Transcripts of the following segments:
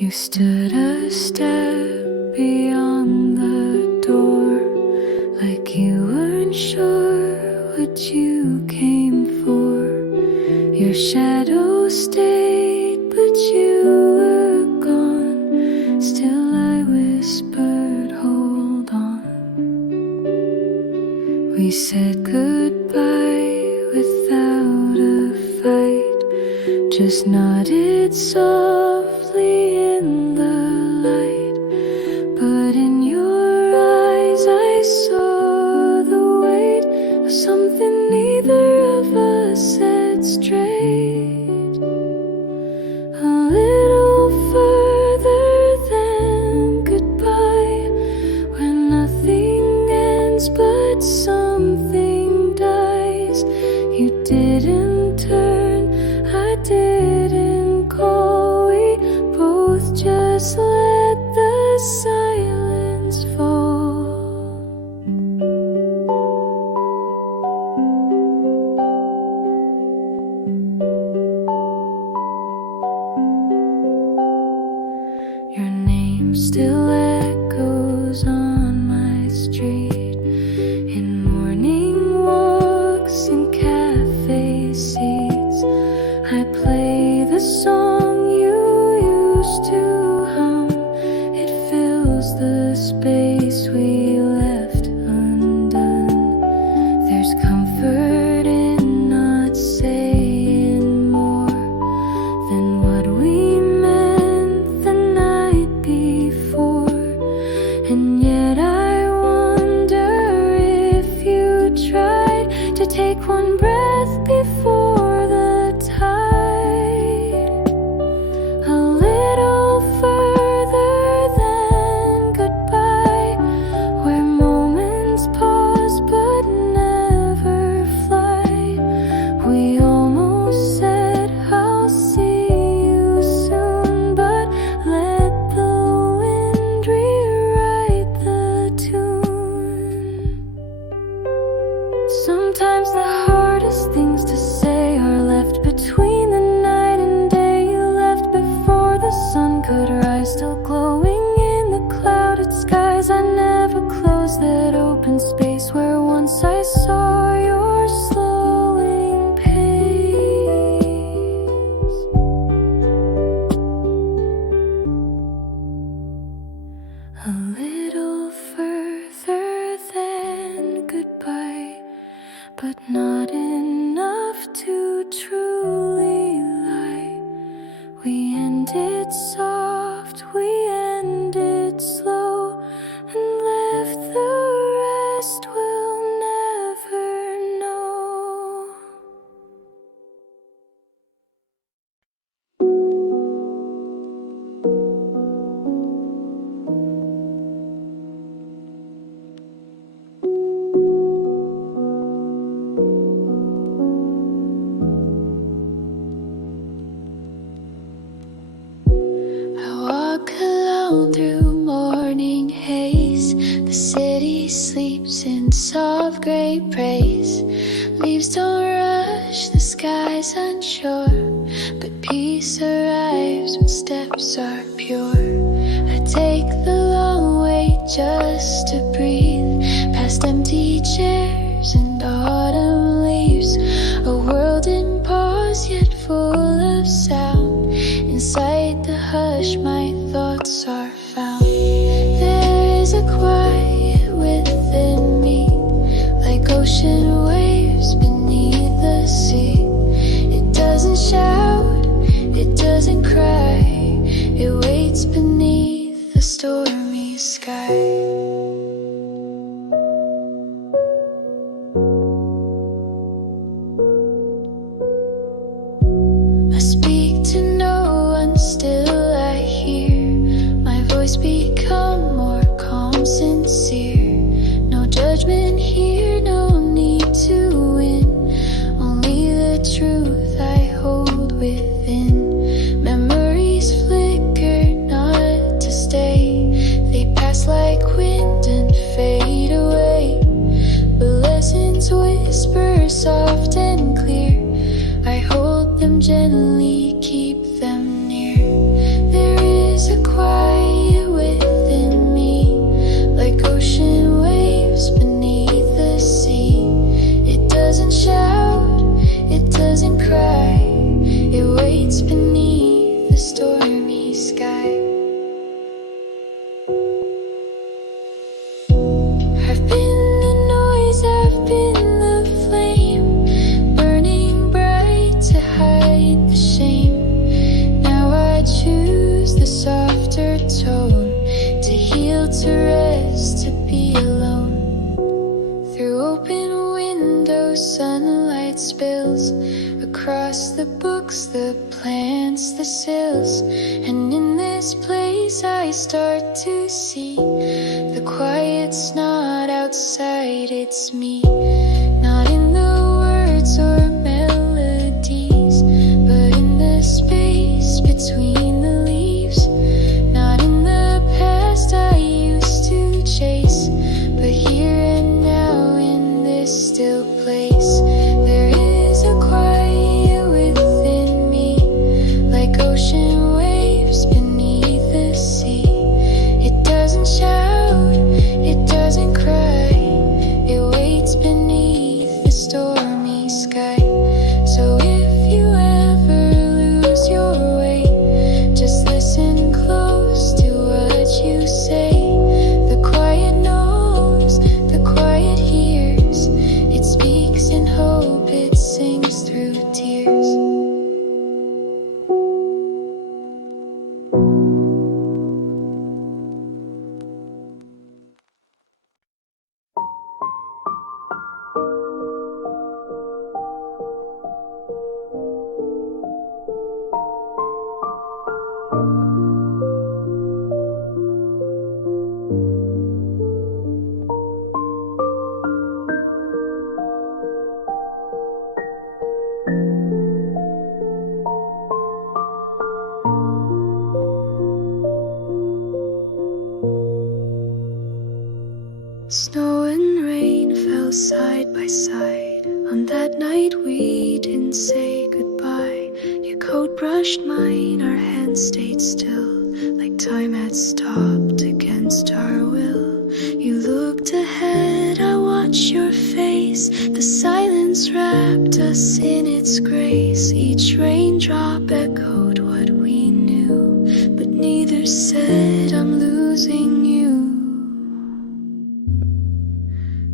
You stood a step beyond the door, like you weren't sure what you came for. Your shadow stayed, but you were gone. Still I whispered, hold on. We said goodbye without a fight, just nodded softly in the light. But in your eyes I saw the weight of something neither of us said straight. A little further than goodbye, where nothing ends but something dies. You didn't turn, I didn't call. We both just let the silence fall. Your name still echoes on my street, in morning walks and cafe seats. I play the song you used to hum. It fills the space we left undone. There's comfort in not saying more than what we meant the night before. And yet I wonder if you tried to take one breath before the tide. A little further than goodbye, where moments pause but never fly. We almost said I'll see you soon, but let the wind rewrite the tune. Sometimes the hardest things to say are left between the night and day. You left before the sun could rise, still glowing in the clouded skies. I never closed that open space where once I saw your slowing pace. A little further than goodbye, but not enough to truly lie. We ended soft, we ended slow, and left the rest we'll never know. I walk alone through morning haze. The city sleeps in soft gray praise. Leaves don't rush, the sky's unsure, but peace arrives when steps are pure. I take the long way just to breathe, past empty chairs and autumn leaves. A world in pause yet full of sound. Inside the hush my thoughts are found. There is a quiet within me, like ocean waves beneath the sea. It doesn't shout, it doesn't cry, it waits beneath the stormy sky. I speak to no one, still I hear my voice become more calm, sincere. No judgment here, no need to win, only the truth I hold within. Memories flicker, not to stay, they pass like wind across the books, the plants, the sills. And in this place I start to see the quiet's not outside, it's me. Not in the words or melodies, but in the space between the leaves. Not in the past I used to chase, but here and now in this still place. There is a quiet within me, like ocean waves beneath the sea. It doesn't shout, it doesn't cry, it waits beneath the stormy sky. So if you ever lose your way, just listen close to what you say. The quiet knows, the quiet hears, it speaks in hope, it sings through tears. Snow and rain fell side by side. On that night we didn't say goodbye. Your coat brushed mine, our hands stayed still, like time had stopped against our will. You looked ahead, I watched your face. The silence wrapped us in its grace. Each raindrop echoed what we knew, but neither said I'm losing you.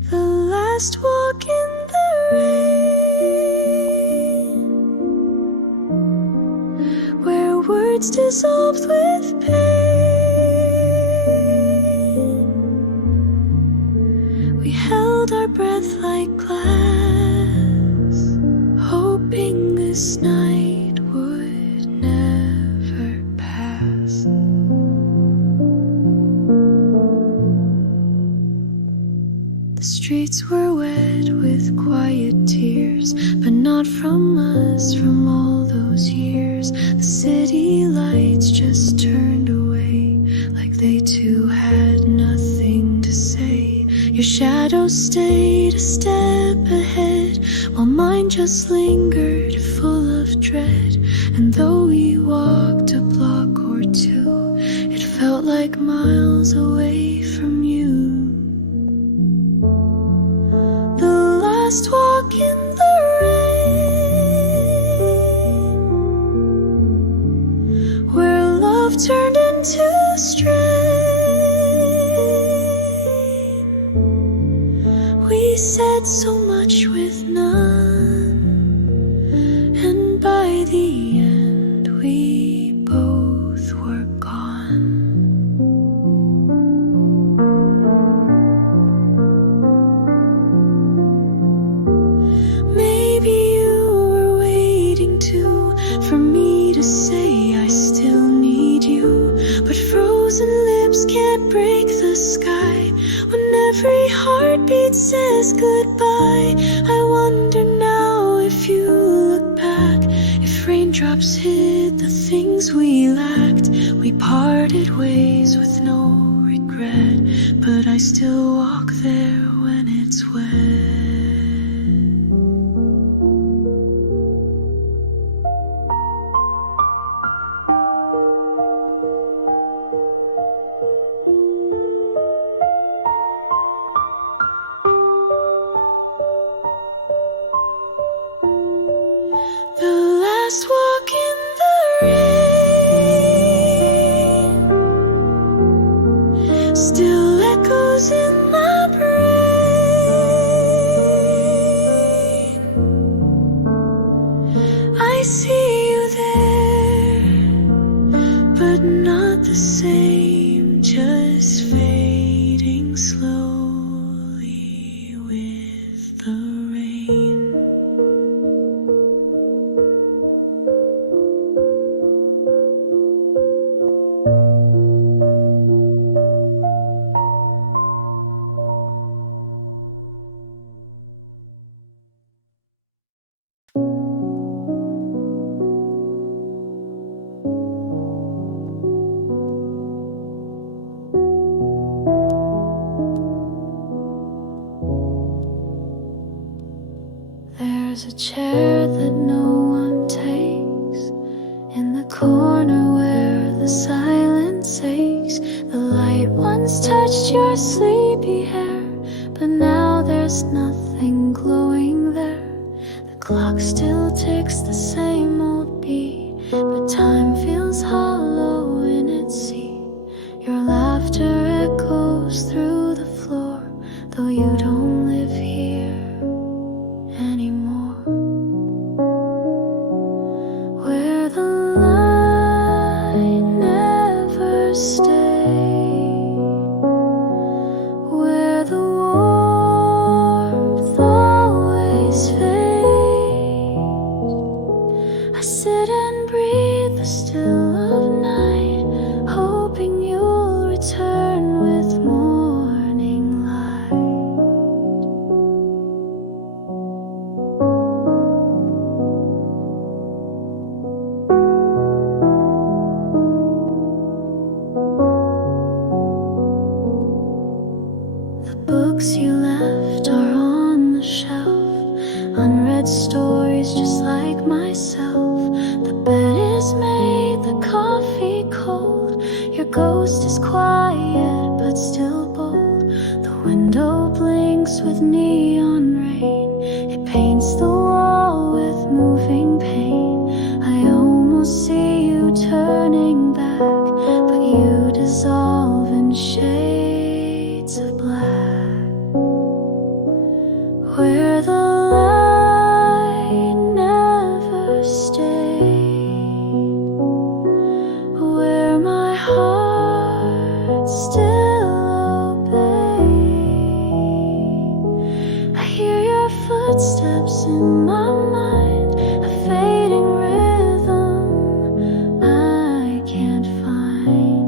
The last walk in the rain, where words dissolved with pain. We held our breath like glass, hoping this night would never pass. The streets were wet with quiet tears, but not from us, from all those years. The city lights just turned away, like they too had nothing to say. Your shadow stayed a step ahead, while mine just lingered full of dread. And though we walked a block or two, it felt like miles away from you. Last walk in the rain, where love turned into strain. We said so much with none, and by the end we both were gone. Maybe you were waiting too, for me to say I still need you. But frozen lips can't break the sky when every heartbeat says goodbye. I wonder now if you look back, if raindrops hid the things we lacked. We parted ways with no regret, but I still walk there when it's wet. The last walk in the rain still echoes in my brain. I see you there, but not the same, just fading slowly with the rain. chair that no one takes, in the corner where the silence aches. The light once touched your sleepy hair, but now there's nothing glowing there. The clock still ticks the same old beat, but time feels hollow in its seat. Your laughter echoes through the floor, though you don't live here anymore. Where the light never stayed, where the warmth always fades, I sit and breathe the still of night, hoping you'll return with morning light. The books you left are on the shelf, unread stories just like myself. The bed is made, the coffee cold, your ghost is quiet but still bold. The window blinks with neon rain, it paints the wall with moving pain. I almost see you turning back, but you dissolve in shades of black. Where the light never stayed, where my heart still obeys. I hear your footsteps in my mind, a fading rhythm I can't find.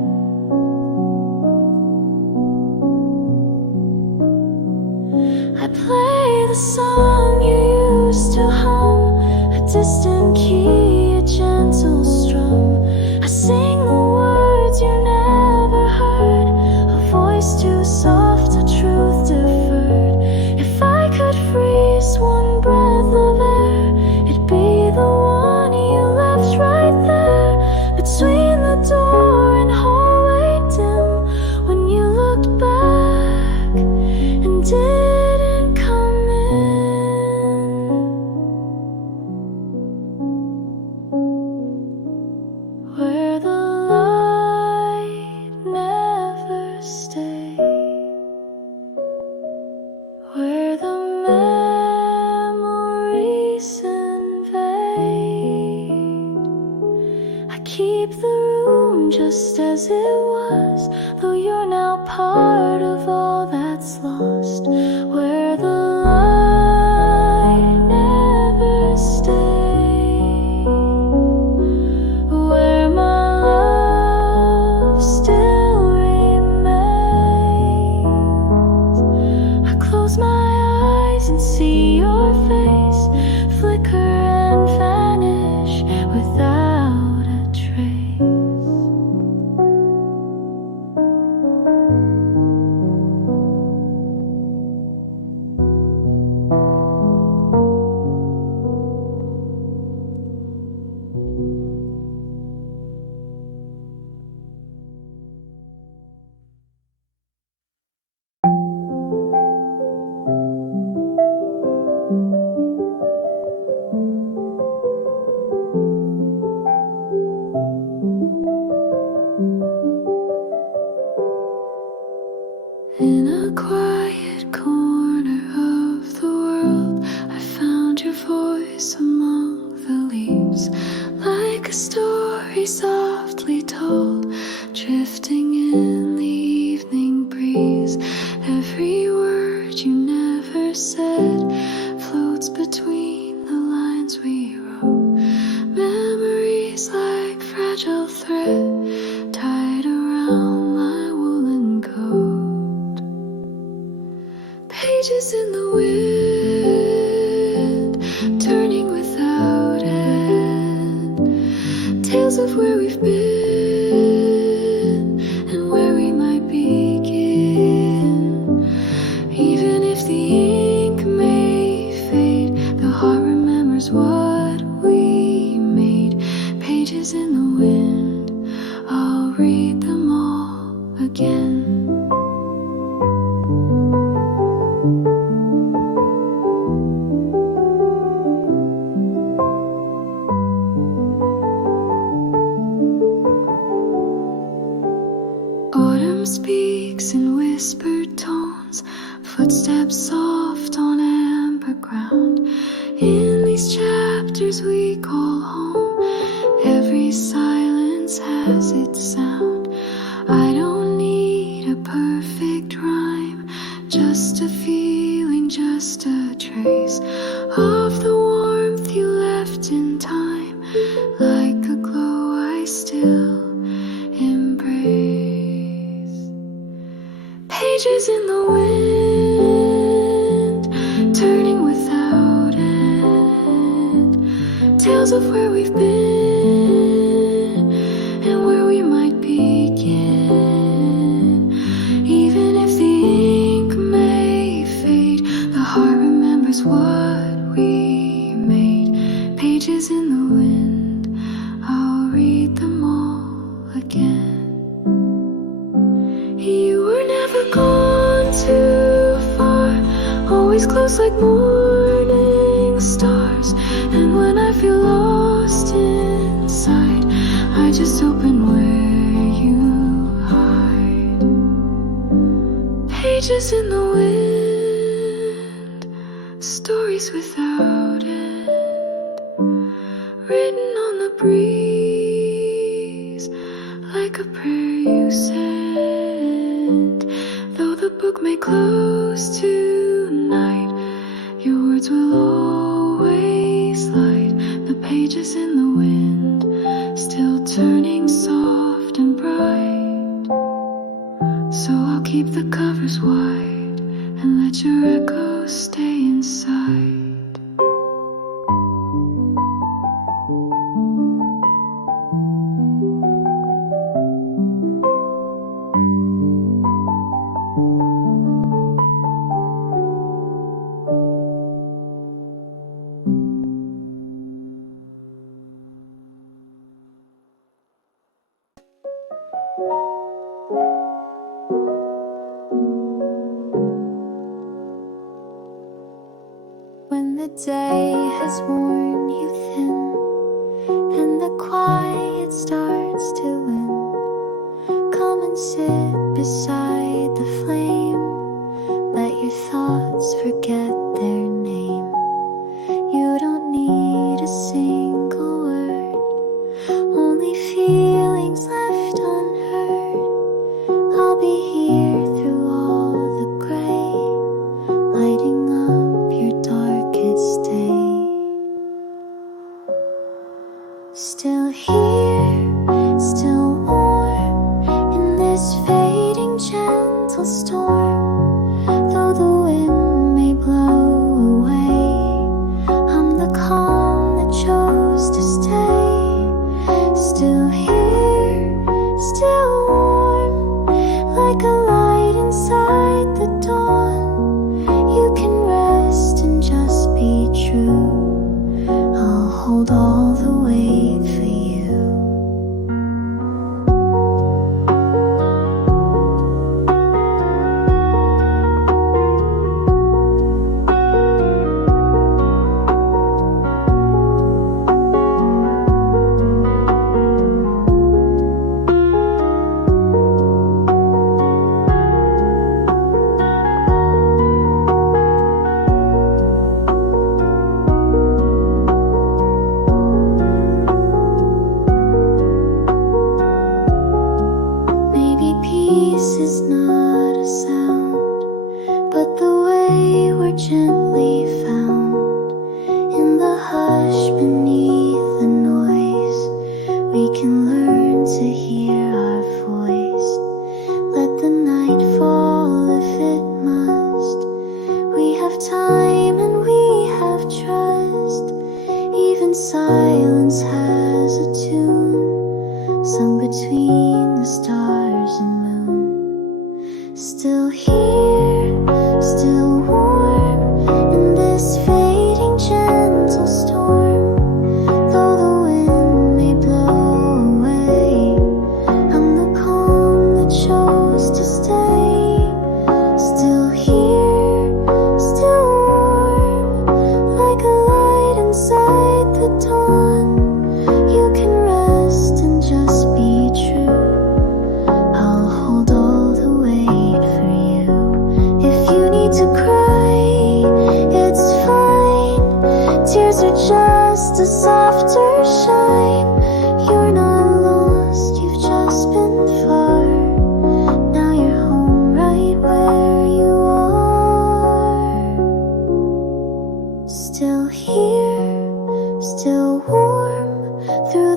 I play the song you used to hum, a distant key, a gentle strum. I sing the words you never heard, a voice too soft, a truth deferred. If I could freeze one breath of air, it'd be the one you left right there, between the door and hallway dim, when you looked back and didn't come in. Where the light never stayed, where the memories invade. I keep the room just as it was, though you're now part of all that's lost. Where the light never stayed, where my love still remains. I close my eyes and see your face flicker and vanish without a trace. In a quiet corner of the world, I found your voice among the leaves, like a story softly told, drifting in the evening breeze. Every word you never said floats between the lines we wrote, memories like fragile thread tied around my woolen coat. Pages in the wind, turning without end, tales of where we've been and where we might begin. Even if the ink may fade, the heart remembers. speaks in whispered tones, footsteps soft on amber ground. In these chapters we call home, every silence has its sound. I don't need a perfect rhyme, just a feeling, just a trace of the warmth you left in time, like a glow I still embrace. Pages in the wind, turning without end, tales of where we've been and where we might begin. Even if the ink may fade, the heart remembers what we made. Pages in the wind, I'll read them all again. You were never gone too far, always close like morning stars. And when I feel lost inside, I just open where you hide. Pages in the wind, stories without end, written on the breeze, like a prayer you sent. Though the book may close tonight, your words will always light the pages in the wind, still turning soft and bright. So I'll keep the covers wide and let your echoes stay inside. When the day has worn you thin and the quiet starts to win, come and sit beside the flame. Let your thoughts forget their name. You don't need a single word, only feelings left unheard. I'll be here through all the gray, lighting up your darkest day. Still here, still warm in this fading gentle storm. Though the wind may blow away, I'm the calm that chose to stay. Still here, still warm, like a light inside the dawn. You can rest and just be true. I'll hold all the weight for you.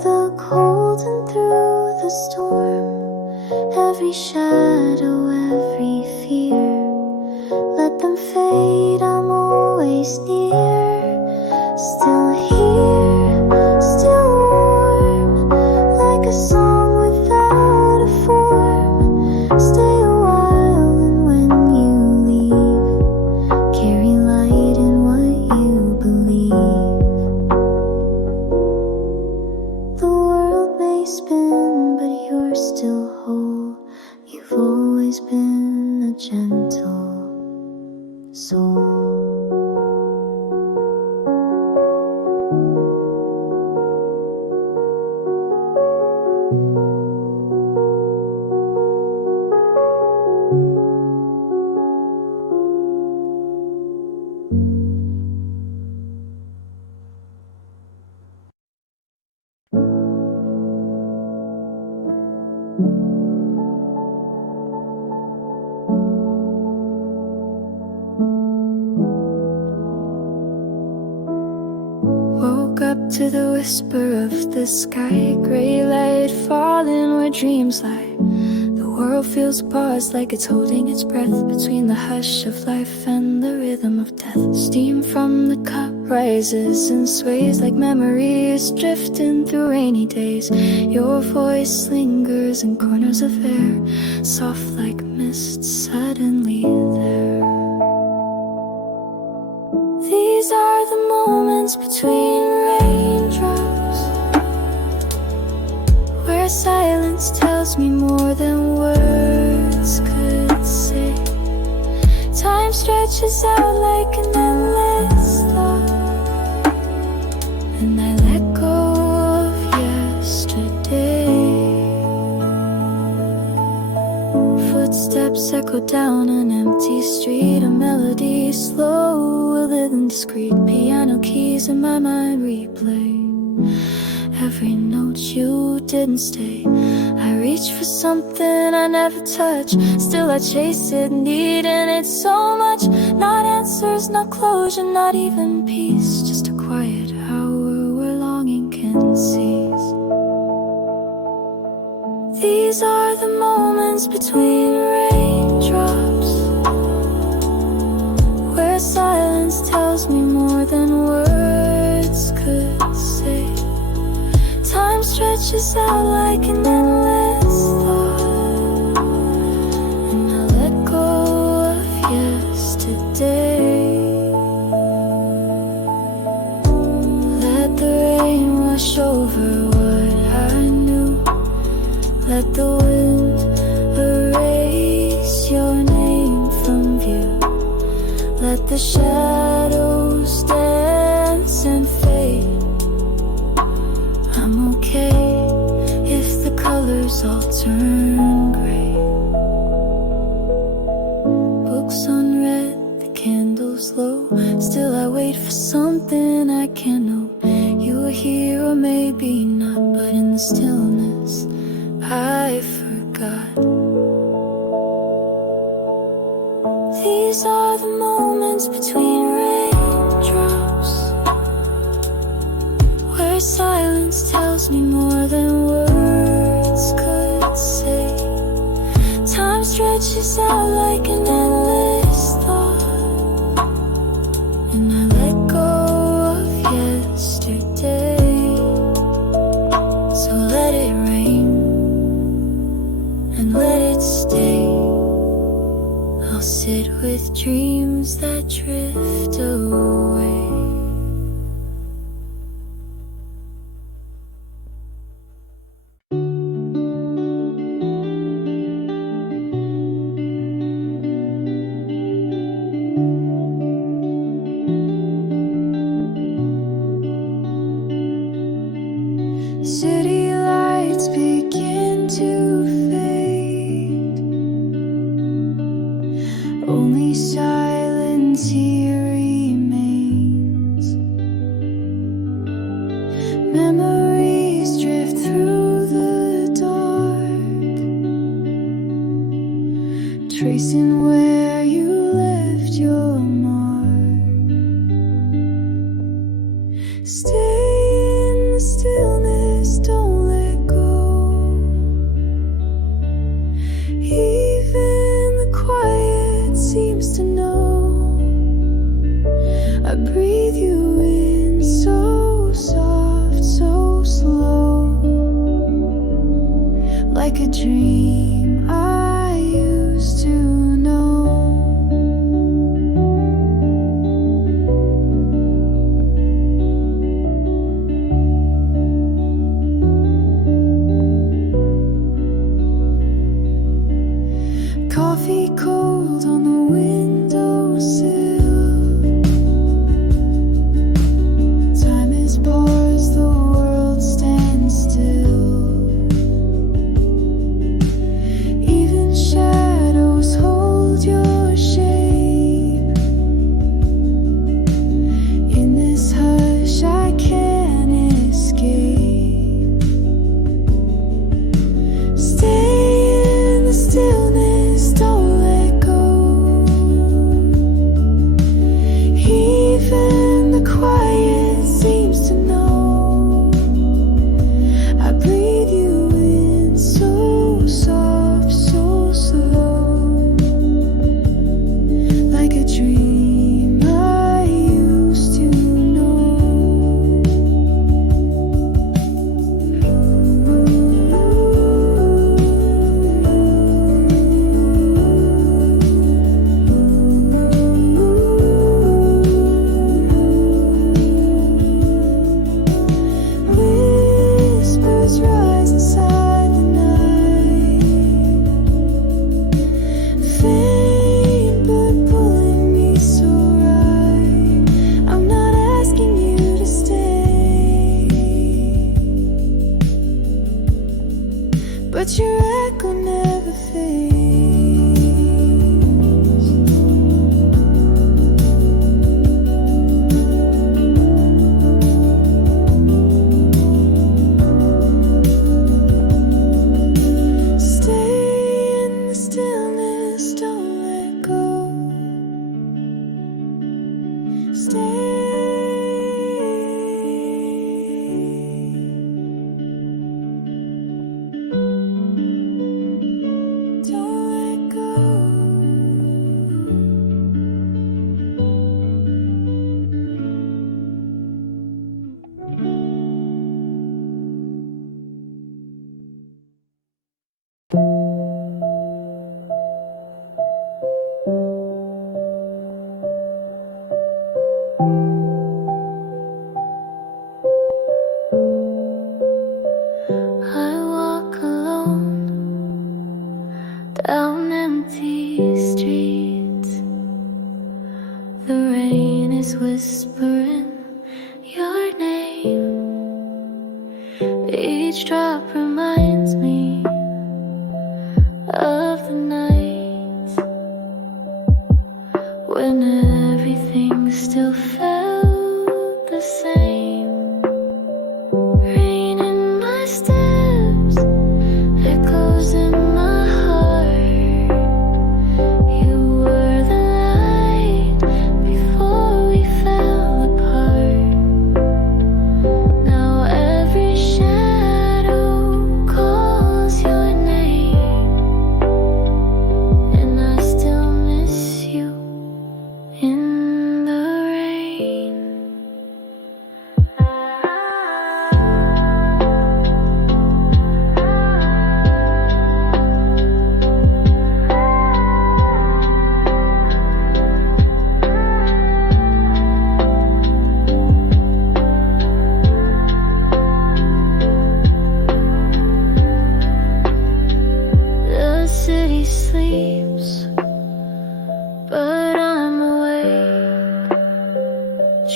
the cold and through the storm, every shadow, every fear, let them fade, I'm always near, still here, still warm, like a song without a form. Stay a while, and when you leave, carry light in what you believe. The world may spin, but you're still whole. You've always been a gentle soul. Woke up to the whisper of the sky, gray light falling where dreams lie. The world feels paused like it's holding its breath between the hush of life and the rhythm of death. Steam from the cup rises and sways like memories drifting through rainy days. Your voice lingers in corners of air, soft like mist suddenly there. These are the moments between raindrops, where silence tells me more than words could say. Time stretches out like an endless thought, and I let go of yesterday. Footsteps echo down an empty street, a melody slow, a rhythm discreet. Piano keys in my mind replay every note you didn't stay. I reach for something I never touch, still I chase it, needing it so much. Not answers, not closure, not even peace, just a quiet hour where longing can cease. These are the moments between raindrops, where silence tells me more than words could say. Time stretches out like an endless thought, and I let go of yesterday. Let the rain wash over what I knew, let the wind erase your name from view. Let the shadows dance and fade. I'm okay if the colors all turn gray. Books unread, the candles low, still I wait for something I can't know. You were here or maybe not, but in the stillness I forgot. These are the moments between raindrops, where silence tells me more than words could say. Time stretches out like an endless thought, and I let go of yesterday. So let it rain and let it stay. I'll sit with dreams that drift away. City lights begin to fade, only silence here remains. Memories drift through the dark, tracing where you left your mark. Stay in the stillness, don't dream I used to know. Coffee cold on the windowsill. Time is paused, the world stands still. Even shadows hold your shape. In this hush I can't escape. Stay in the stillness, don't let go. Even the quiet seems to know. I breathe you in so soft, so slow. Like a dream I used to know. Whispers rise inside the night, faint but pulling me so right. I'm not asking you to stay, but your echo never fades. Stay in the stillness, don't let go. Stay. Don't let go. I walk alone down empty streets. The rain is whispering your name. Each drop reminds me of the night when everything still felt the same. Rain in my steps, echoes in my heart. You were the light before we fell apart. Now every shadow calls your name, and I still miss you in the rain. The city sleeps, but I'm awake,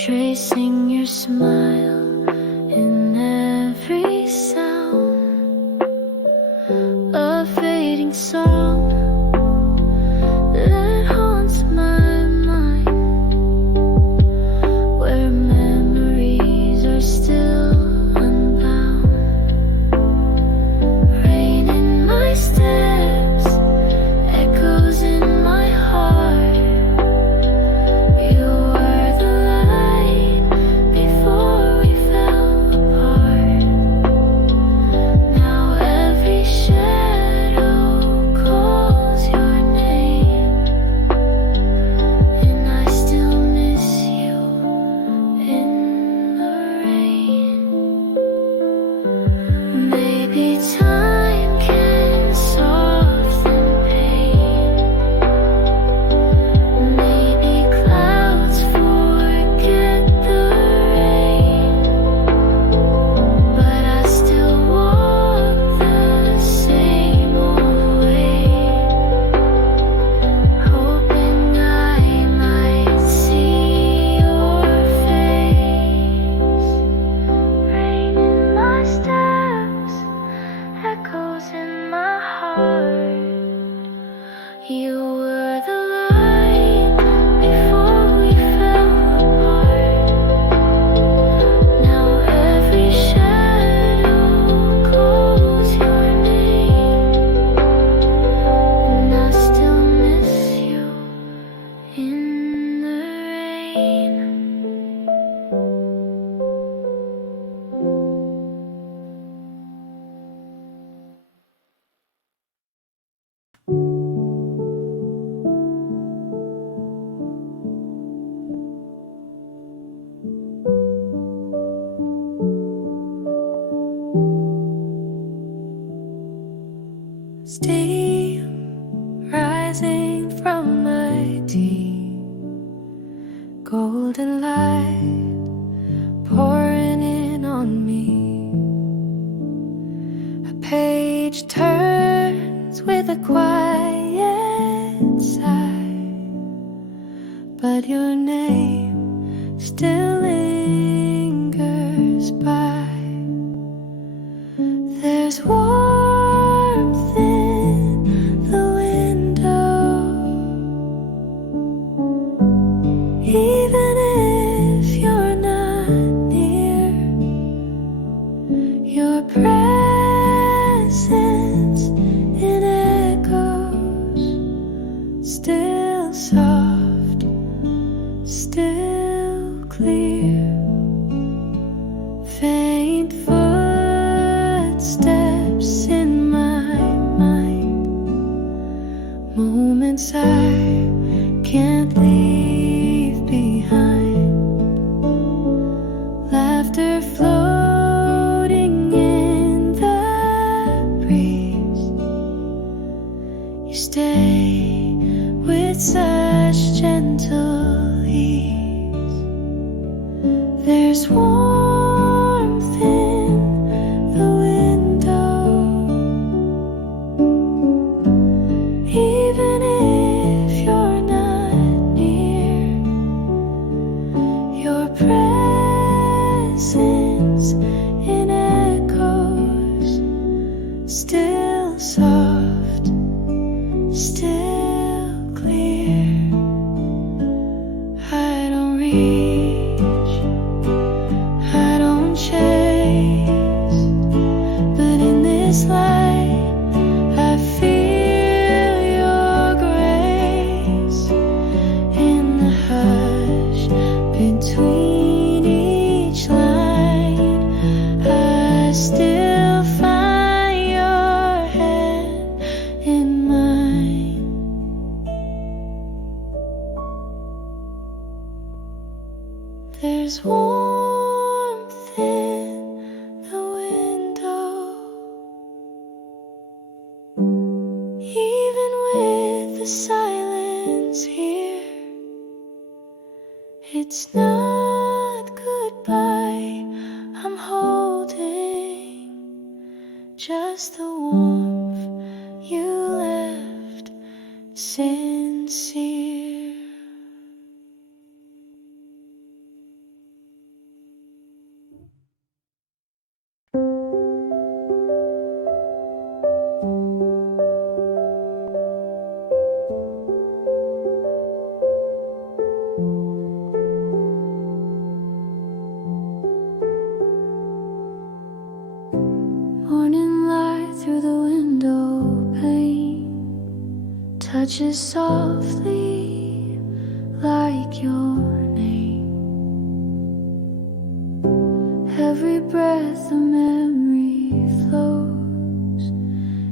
tracing your smile in every sound. A fading song that haunts my mind, where memories are still unbound. Rain in my steps, echoes in my heart. You were the light before we fell apart. Now every shadow calls your name, and I still miss you in the rain. Maybe time can Steam rising from my tea, golden light pouring in on me. A page turns with a quiet sigh, but your name still lingers by. There's warmth in the window, even if you're not near. Your presence in echoes, still soft, still clear. Faint footsteps in my mind, moments I can't leave behind. Laughter floating in the breeze. You stay with such gentle ease. There's warmth in the window, even if you're not near. Your presence in echoes, still soft, still clear. I don't reach, I don't chase, but in this light I feel your grace. In the hush between each line, I still find your hand in mine. There's warmth in the window, even with the silence here. It's not goodbye I'm holding, just the warmth you left, sincere. Morning light through the window pane touches softly like your name. Every breath of memory flows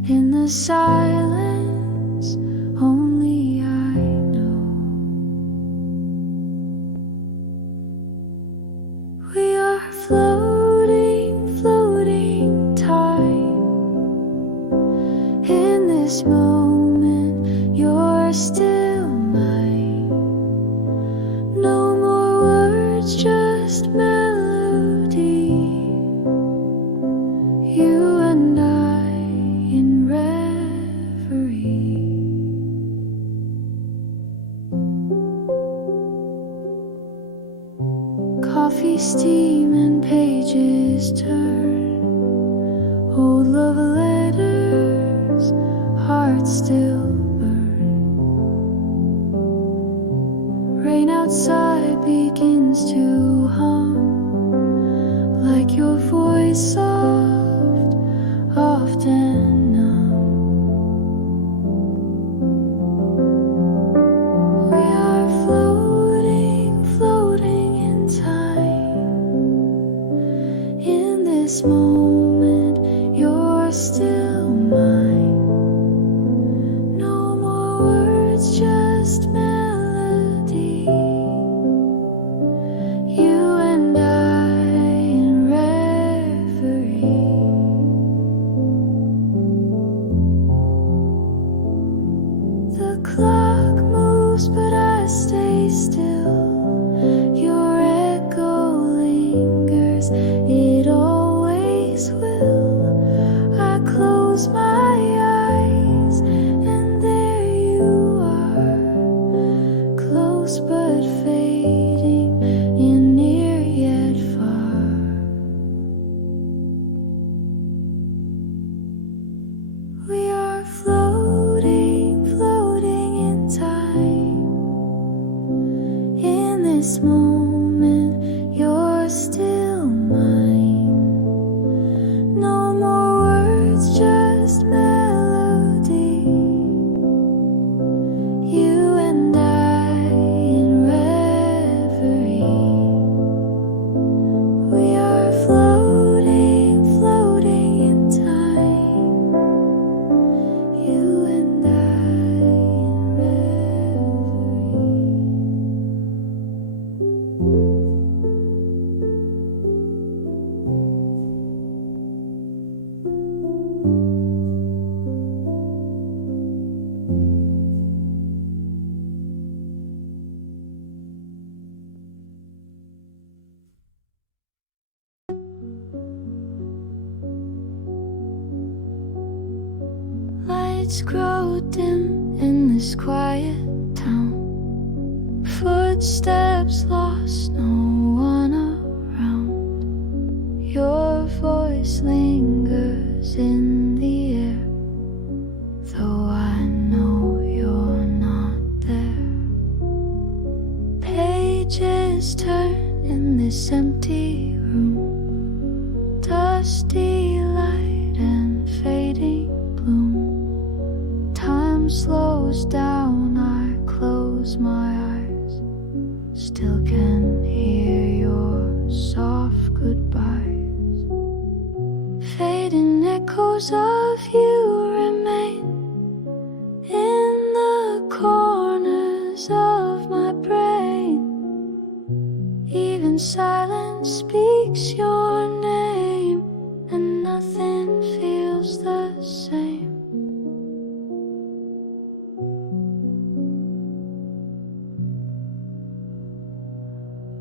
in the silence only I know. We are floating, floating time. In this moment, you're still mine. No more words, just melody. You and I in reverie. Coffee steam and pages turn. Old love letters, hearts still burn. Rain outside begins to hum, like your voice soft, often numb. We are floating, floating in time. In this moment, you're still mine. No more words, just melody. You and I in reverie. close my eyes, and there you are, close but fading, you're near yet far. We are floating, floating in time. In this moment, you're still mine. No more words, just melody. You and I in reverie. We are floating, floating in time. You and I in reverie. Lights grow dim in this quiet town. Footsteps lost, no one around. Your voice lingers in the air, though I know you're not there. Pages turn in this empty room, dusty light and fading bloom. Time slows down, I close my eyes, still can hear your soft goodbyes. Fading echoes of you remain in the corners of my brain. Even silence speaks your name, and nothing feels the same.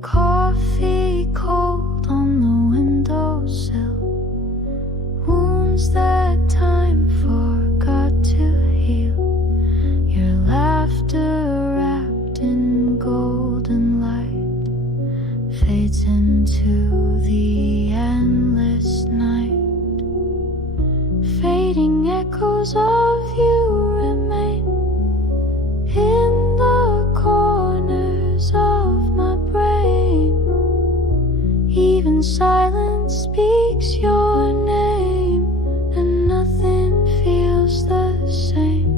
Coffee cold on the windowsill, wounds that time forgot to heal. Your laughter wrapped in golden light fades into the endless night. Fading echoes of you remain in the corners of my brain. Even silence speaks your name, and nothing feels the same.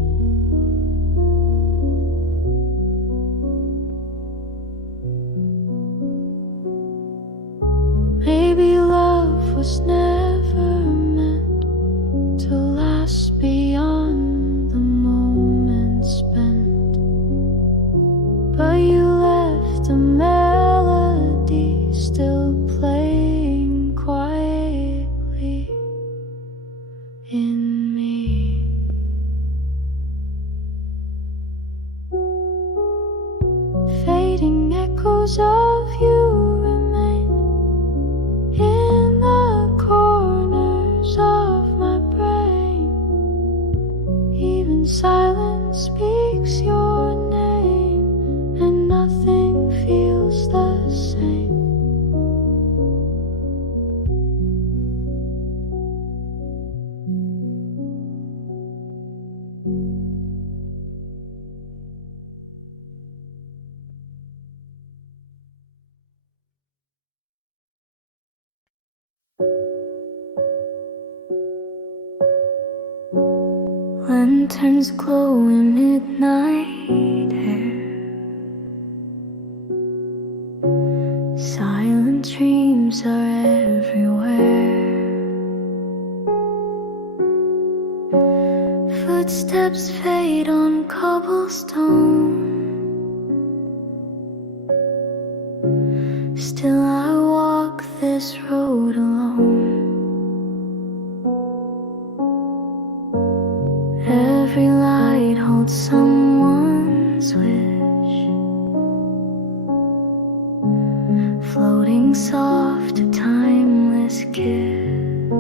Maybe love was never meant to last beyond the moment spent, but you left a melody still playing quietly in me. Fading echoes of you remain in the corners of my brain. Even silence speaks your name, and nothing feels the same. Lanterns glow in midnight air. Silent dreams are everywhere. Footsteps fade on cobblestone. Still I walk this road alone. Every light holds someone's wish, floating soft, a timeless kiss.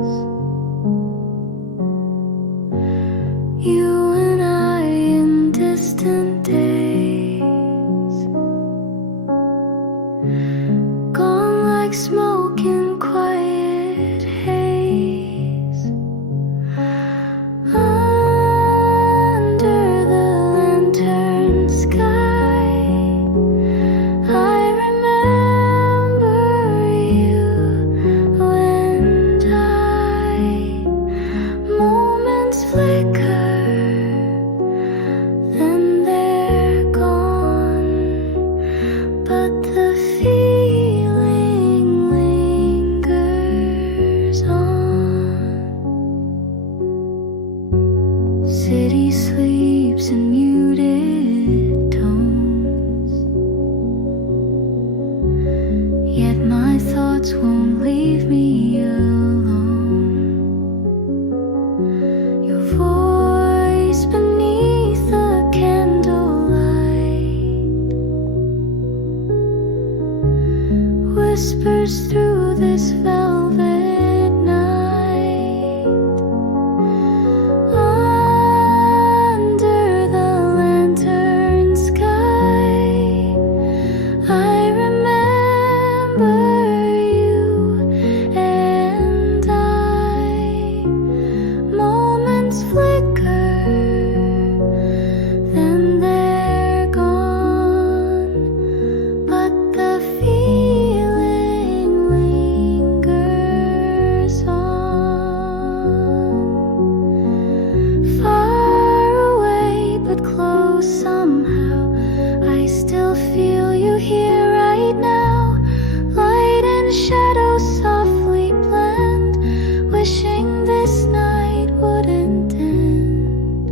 city sleeps in muted tones, yet my thoughts won't leave me alone. Your voice beneath the candlelight whispers through this velvet night. Under the lantern sky, I remember you and I. Moments flicker, then they're gone, but the feeling lingers on. Far away but close somehow, I still feel you here right now. Light and shadow softly blend, wishing this night wouldn't end.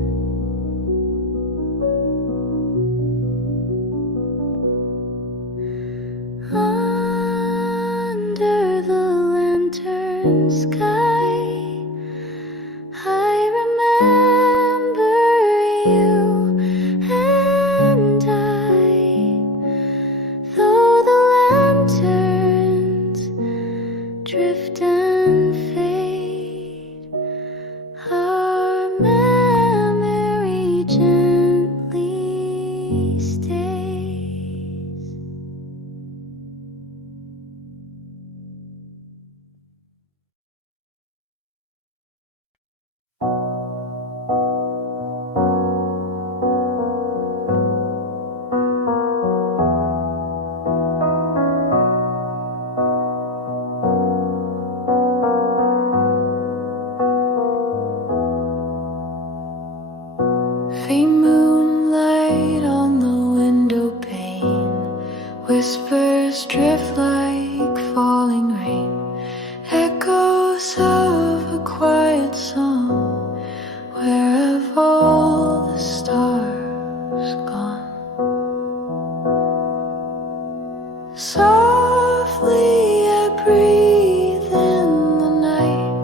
Under the lantern sky, I remember you and I. Though the lanterns drift and fade, our memory gently stays. Faint moonlight on the window pane, whispers drift like falling rain, echoes of a quiet song. Where have all the stars gone? Softly I breathe in the night,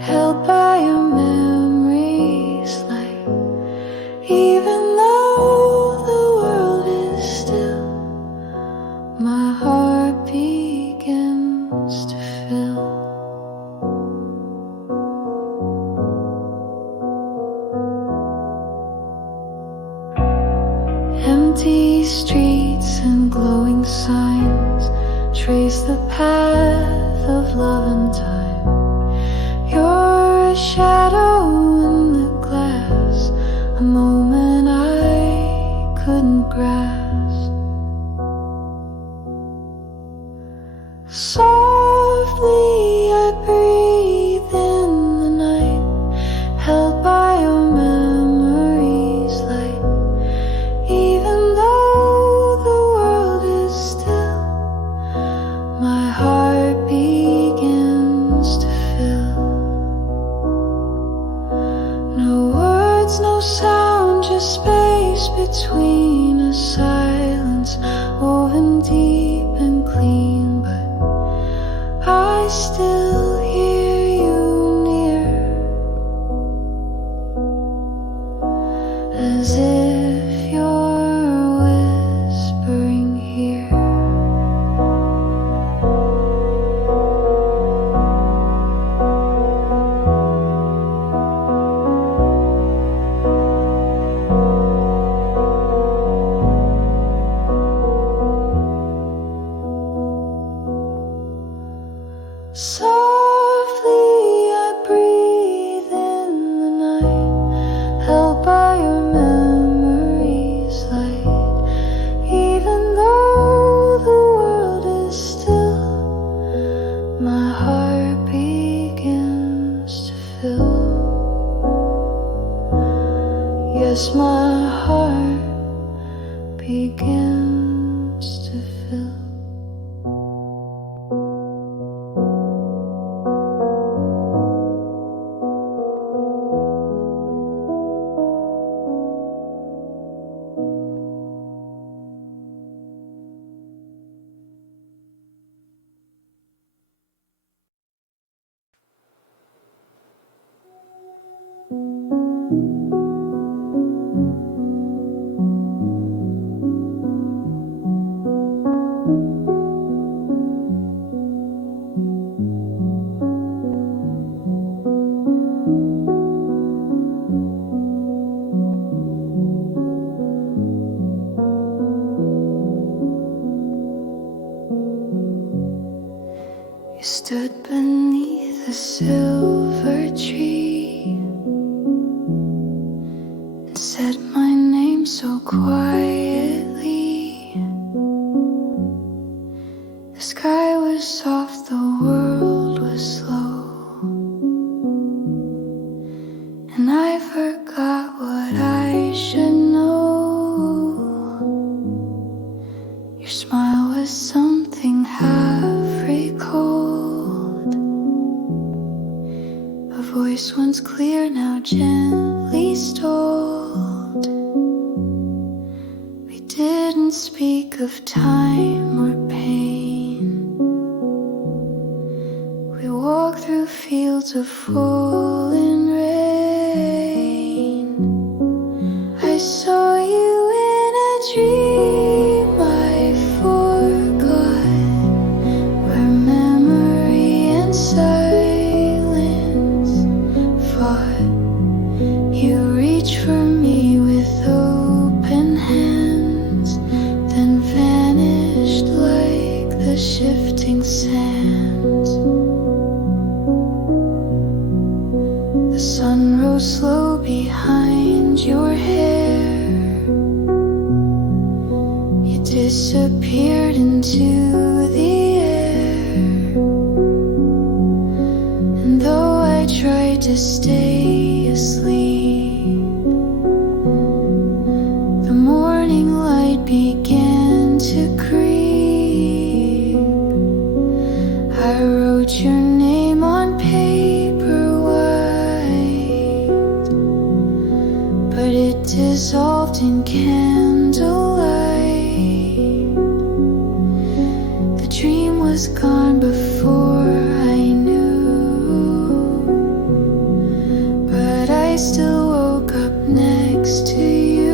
held by your memory's light. Even though the world is still, my heart begins to fill. Empty streets and glowing signs trace the path of love and time. You're a shadow in the glass, a moment I couldn't grasp. Softly I breathe in the night, held by your memory's light. Even though the world is still, my heart begins to fill. No words, no sound, just space between us, silence woven deep and clean. But I still hear you near, as if you're whispering here. Softly I breathe in the night, held by your memory's light. Even though the world is still, my heart begins to fill. Yes, my heart begins to fill. Stood beneath a silver tree and said my name so quietly. The sky was soft, the world was slow, and I forgot what I should know. Your smile was something half recalled. Voice once clear, now gently stalled. We didn't speak of time or pain. We walked through fields of fallen rain. I saw you in a dream I forgot, where memory and you reached for me with open hands, then vanished like the shifting sands. The sun rose slow behind your hair. You disappeared into the air, and though I tried to stay asleep, the morning light began to creep. I wrote your name on paper white, but it dissolved in candlelight. The dream was gone before I knew, but I still woke up next to you.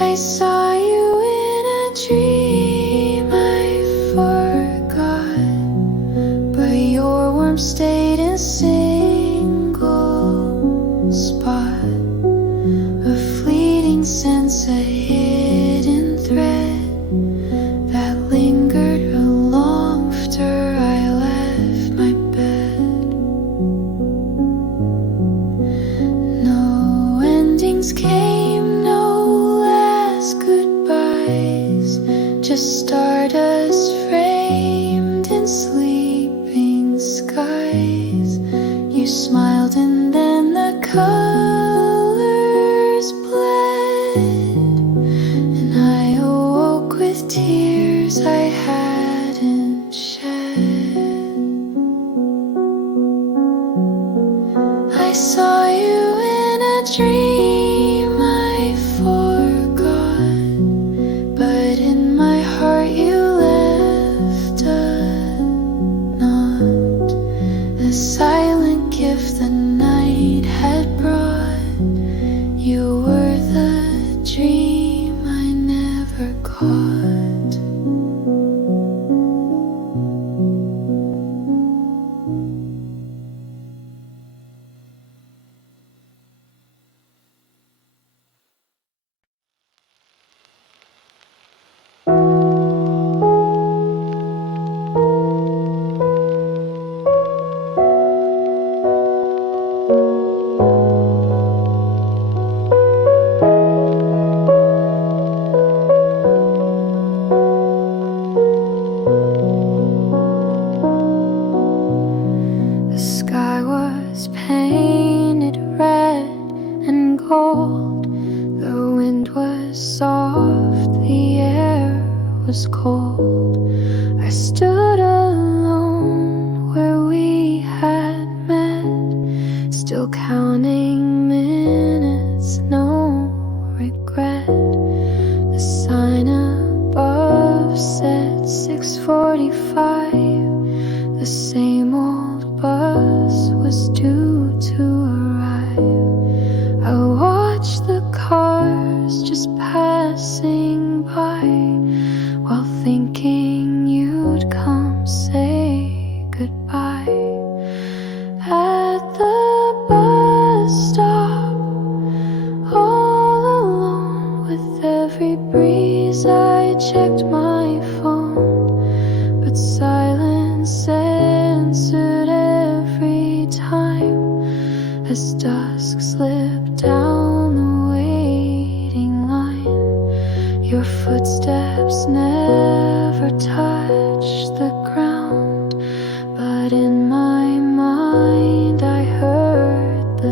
I saw you in a dream I forgot, but your warmth stayed in a single spot. A fleeting sense, a hidden thread that lingered long after I left my bed. No endings came, no last goodbyes, just stardust framed in sleeping skies. You smiled and then the colors bled, and I awoke with tears I hadn't shed. I saw you in a dream I forgot, but in my heart you left a knot, a silent gift the night had brought. You were the dream I never caught. The sky was painted red and gold. The wind was soft, the air was cold. I stood alone where we had met, still counting minutes, no regret. The sign above said 6:45. The same old bus was due to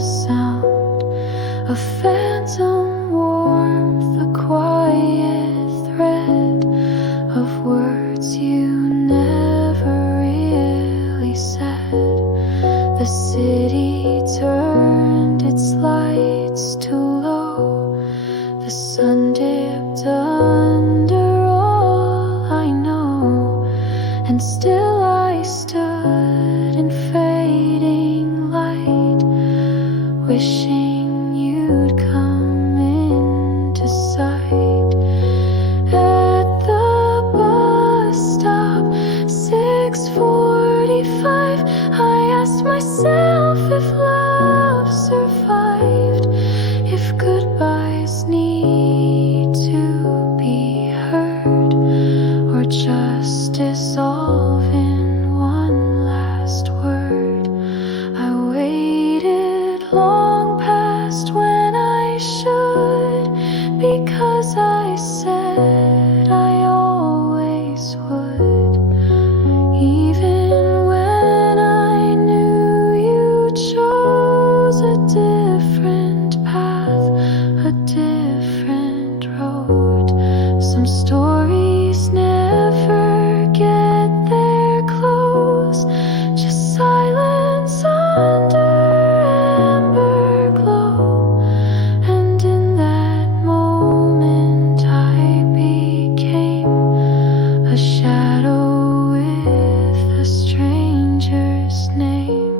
sound of phantom warmth, the quiet thread of words you never really said. The city turned its lights to low, the sun dipped under all I know, and still I stood in fading light, wishing you'd come into sight. At the bus stop, 6:45, I asked myself if love survived, if goodbyes need to be heard, or just dissolve in one last word. I waited long past when I should, because I said I always would. Even when I knew you chose a different path, a different road. Some stories never get their close, just silence under amber glow. And in that moment I became a shadow with a stranger's name.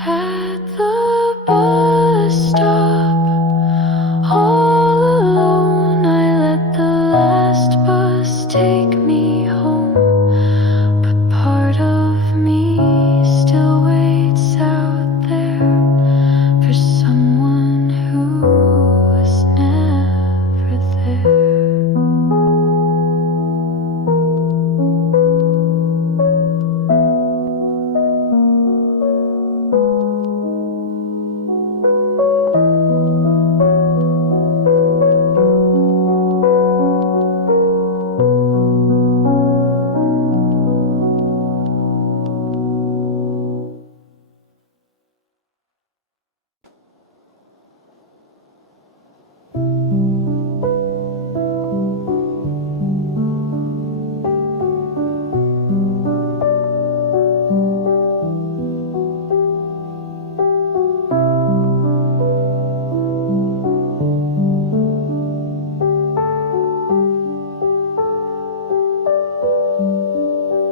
At the bus stop, all alone, I let the last bus take me home. But part of me still waits out there for someone who was never there.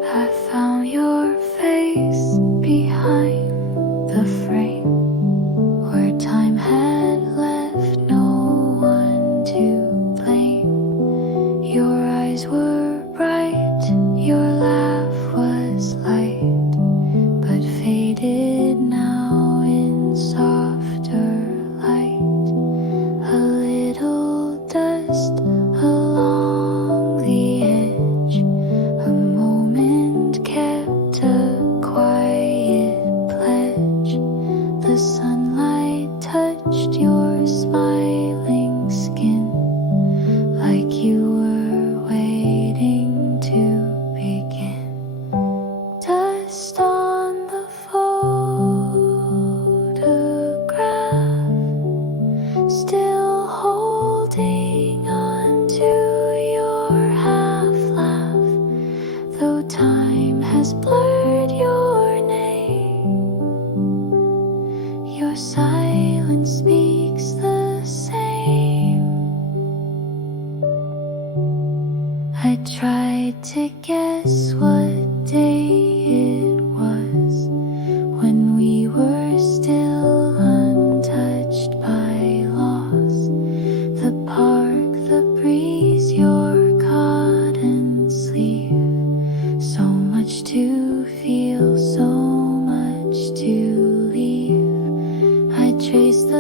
I found your face behind the frame, where time had left no one to blame. Your eyes were bright, your laugh was light, but faded now in softer light. A little dust along the edge, a moment kept a quiet pledge. The sunlight touched your smiling skin, like you were waiting to begin. Dust on the photograph, still holding on to your half laugh, though time has blurred your name. Your silence speaks the same. I tried to guess what day it was, when we were still untouched by loss. The park, the breeze, your cotton sleeve. So much to feel, so much to leave. I traced the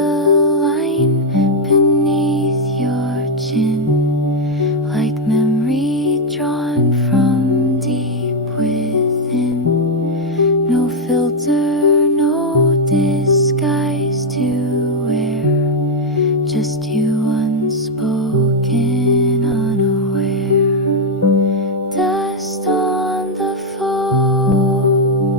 line beneath your chin, like memory drawn from deep within. No filter, no disguise to wear, just you unspoken, unaware. Dust on the photograph,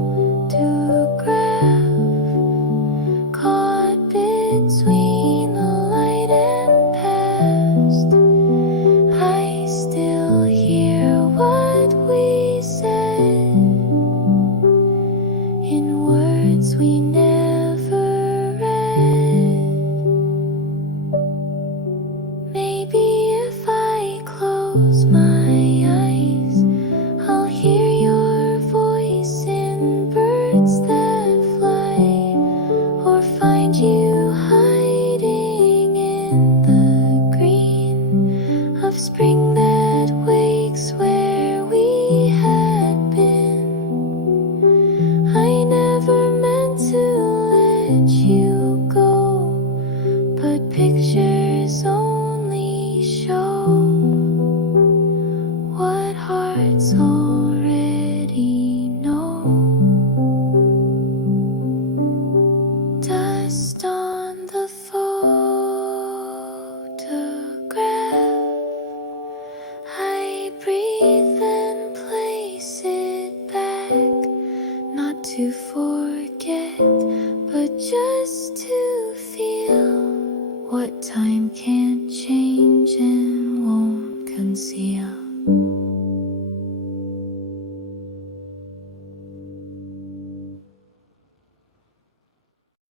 to forget.